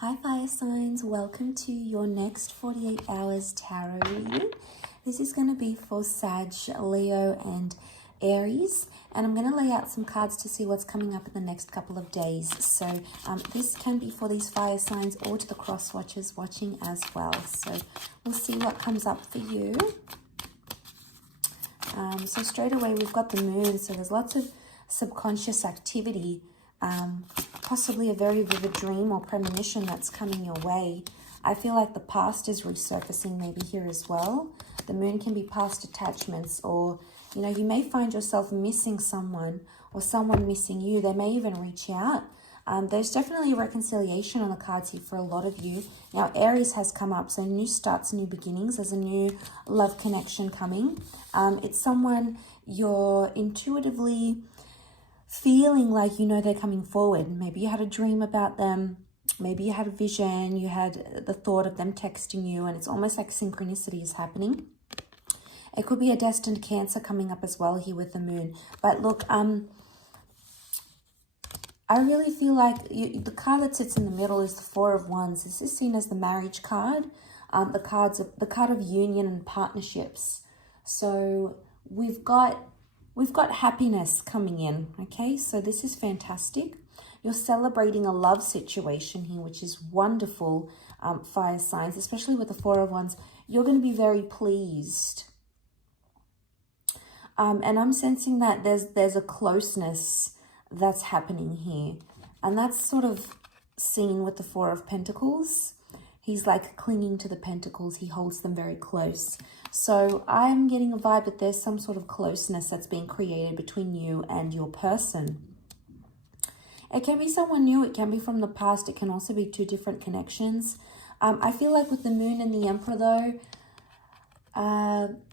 Hi fire signs, welcome to your next 48 hours tarot reading. This is going to be for Sag, Leo and Aries, and I'm going to lay out some cards to see what's coming up in the next couple of days. So this can be for these fire signs or to the cross watchers watching as well. So we'll see what comes up for you. So straight away we've got the moon, so there's lots of subconscious activity. Possibly a very vivid dream or premonition that's coming your way. I feel like the past is resurfacing maybe here as well. The moon can be past attachments, or you know, you may find yourself missing someone or someone missing you. They may even reach out. There's definitely a reconciliation on the cards here for a lot of you. Now Aries has come up, so new starts, new beginnings. There's a new love connection coming. It's someone you're intuitively feeling like you know they're coming forward. Maybe you had a dream about them. Maybe you had a vision. You had the thought of them texting you, and it's almost like synchronicity is happening. It could be a destined Cancer coming up as well here with the moon. But look, I really feel like the card that sits in the middle is the Four of Wands. This is seen as the marriage card, the card of union and partnerships. So we've got happiness coming in, okay? So this is fantastic. You're celebrating a love situation here, which is wonderful, fire signs, especially with the Four of Wands. You're going to be very pleased. And I'm sensing that there's a closeness that's happening here. And that's sort of seen with the Four of Pentacles. He's like clinging to the pentacles. He holds them very close. So I'm getting a vibe that there's some sort of closeness that's being created between you and your person. It can be someone new. It can be from the past. It can also be two different connections. I feel like with the moon and the emperor though,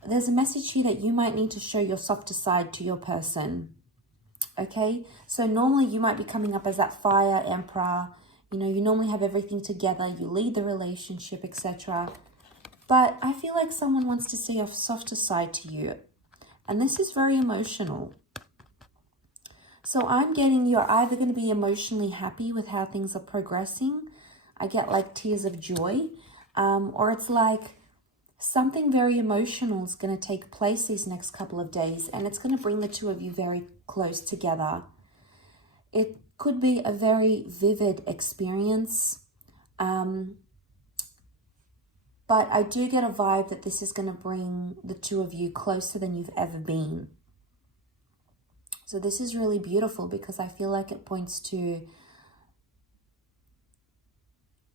there's a message here that you might need to show your softer side to your person. Okay, so normally you might be coming up as that fire emperor. You know, you normally have everything together. You lead the relationship, etc. But I feel like someone wants to see a softer side to you. And this is very emotional. So I'm getting you're either going to be emotionally happy with how things are progressing. I get like tears of joy. Or it's like something very emotional is going to take place these next couple of days. And it's going to bring the two of you very close together. It could be a very vivid experience. But I do get a vibe that this is going to bring the two of you closer than you've ever been. So this is really beautiful because I feel like it points to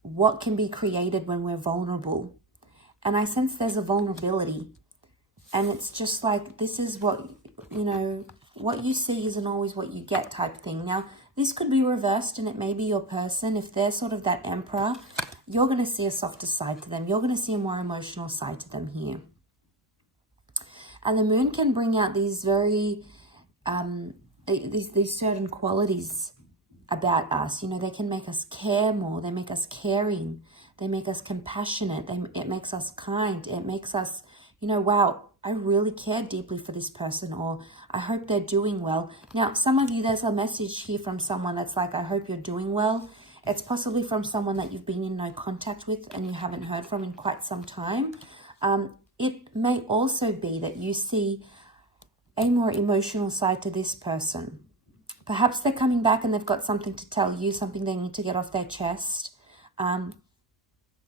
what can be created when we're vulnerable. And I sense there's a vulnerability. And it's just like, this is what, you know, what you see isn't always what you get type thing. Now, this could be reversed and it may be your person. If they're sort of that emperor, you're going to see a softer side to them. You're going to see a more emotional side to them here. And the moon can bring out these very, these certain qualities about us. You know, they can make us care more. They make us caring. They make us compassionate. It makes us kind. It makes us, you know, wow, I really care deeply for this person, or I hope they're doing well. Now, some of you, there's a message here from someone that's like, I hope you're doing well. It's possibly from someone that you've been in no contact with and you haven't heard from in quite some time. It may also be that you see a more emotional side to this person. Perhaps they're coming back and they've got something to tell you, something they need to get off their chest.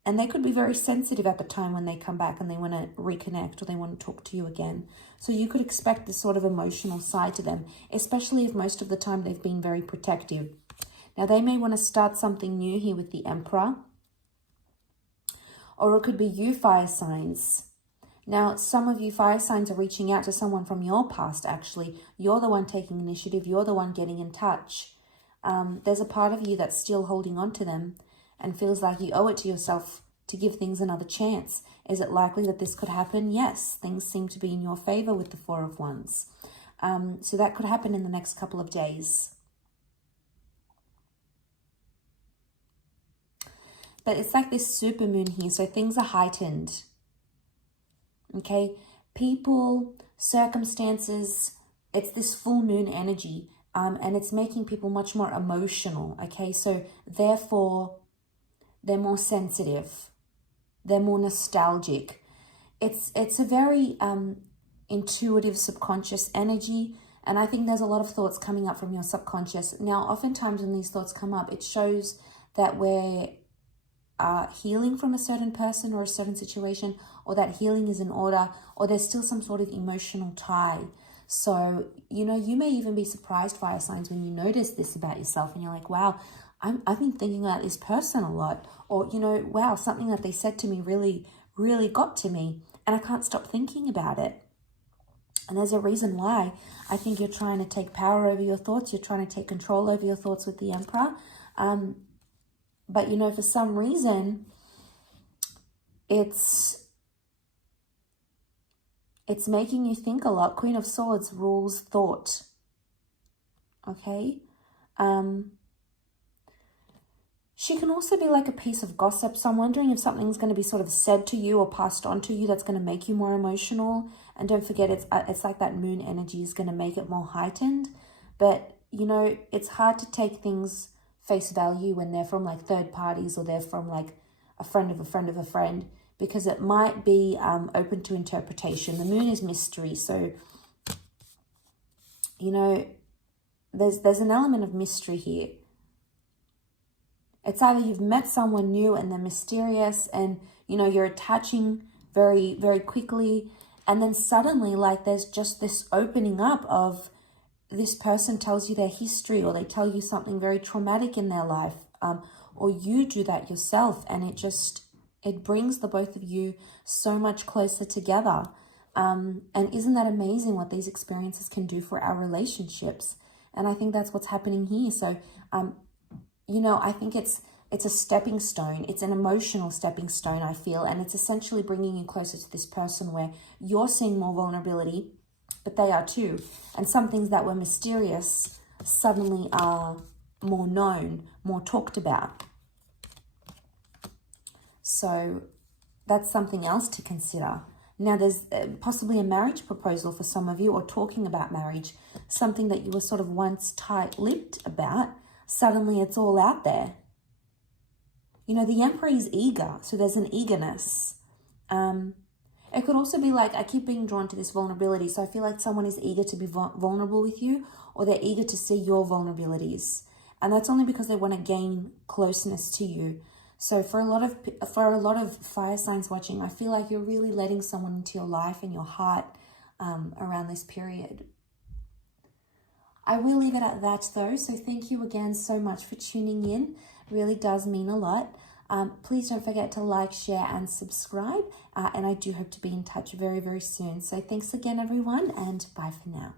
And they could be very sensitive at the time when they come back and they want to reconnect or they want to talk to you again. So you could expect this sort of emotional side to them, especially if most of the time they've been very protective. Now, they may want to start something new here with the Emperor. Or it could be you, fire signs. Now, some of you fire signs are reaching out to someone from your past, actually. You're the one taking initiative. You're the one getting in touch. There's a part of you that's still holding on to them and feels like you owe it to yourself to give things another chance. Is it likely that this could happen? Yes, things seem to be in your favor with the Four of Wands. So that could happen in the next couple of days. But it's like this super moon here, so things are heightened. Okay, people, circumstances, it's this full moon energy, and it's making people much more emotional. Okay, so therefore They're more sensitive. They're more nostalgic. It's a very intuitive subconscious energy. And I think there's a lot of thoughts coming up from your subconscious. Now, oftentimes when these thoughts come up, it shows that we're healing from a certain person or a certain situation, or that healing is in order, or there's still some sort of emotional tie. So, you know, you may even be surprised, fire signs, when you notice this about yourself and you're like, wow, I've been thinking about this person a lot. Or, you know, wow, something that they said to me really, really got to me and I can't stop thinking about it. And there's a reason why. I think you're trying to take power over your thoughts. You're trying to take control over your thoughts with the Emperor. But, you know, for some reason, it's making you think a lot. Queen of Swords rules thought. Okay? She can also be like a piece of gossip. So I'm wondering if something's going to be sort of said to you or passed on to you that's going to make you more emotional. And don't forget, it's like that moon energy is going to make it more heightened. But, you know, it's hard to take things face value when they're from like third parties or they're from like a friend of a friend of a friend, because it might be open to interpretation. The moon is mystery. So, you know, there's an element of mystery here. It's either you've met someone new and they're mysterious and, you know, you're attaching very, very quickly. And then suddenly, like, there's just this opening up of this person tells you their history, or they tell you something very traumatic in their life, or you do that yourself. And it brings the both of you so much closer together. And isn't that amazing what these experiences can do for our relationships? And I think that's what's happening here. So, you know, I think it's a stepping stone. It's an emotional stepping stone, I feel. And it's essentially bringing you closer to this person where you're seeing more vulnerability, but they are too. And some things that were mysterious suddenly are more known, more talked about. So that's something else to consider. Now, there's possibly a marriage proposal for some of you, or talking about marriage, something that you were sort of once tight-lipped about. Suddenly it's all out there. You know, the Emperor is eager, so there's an eagerness. It could also be like, I keep being drawn to this vulnerability, so I feel like someone is eager to be vulnerable with you, or they're eager to see your vulnerabilities. And that's only because they want to gain closeness to you. So for a lot of fire signs watching, I feel like you're really letting someone into your life and your heart around this period. I will leave it at that though. So thank you again so much for tuning in. It really does mean a lot. Please don't forget to like, share and subscribe. And I do hope to be in touch very, very soon. So thanks again, everyone, and bye for now.